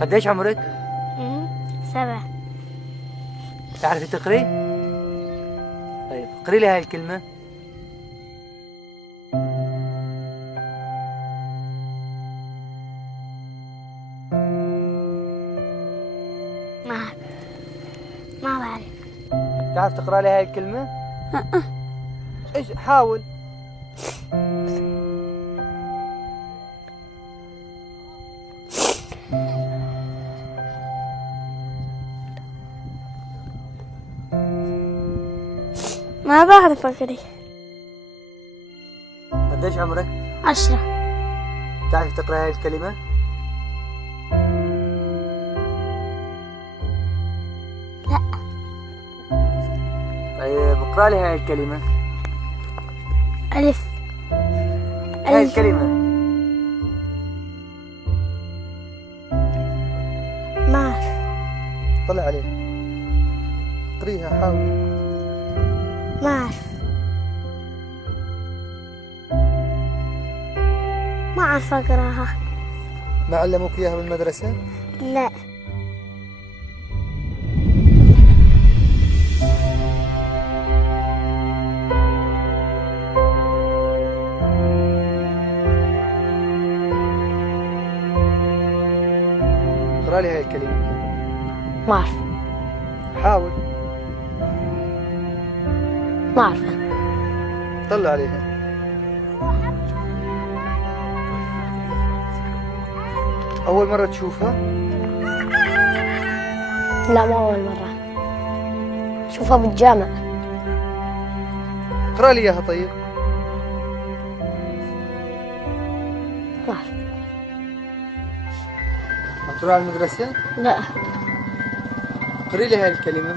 قديش عمرك؟ 7. تعرفي تقري؟ طيب اقري لي هاي الكلمة. ما بعرف. تعرف تقرأ لي هاي الكلمة؟ ايش حاول. ما بعرف أقري. قديش عمرك؟ 10. تعرف تقرأ هاي الكلمة؟ لا. طيب اقرأ لي هاي الكلمة. ألف. هاي الكلمة. ما أعرف. طلع عليها. اقريها حاول. ما أعرف. ما أعرف أقراها. ما علموك إياها بالمدرسة؟ لا. اقرأ لي هاي الكلمة. ما أعرف. حاول. ما أعرف. طلع عليها. أول مرة تشوفها؟ لا، ما أول مرة. شوفها بالجامع. اقرأ لي إياها طيب. ما أعرف. عم تروح على المدرسة؟ لا. اقري لي هاي الكلمة.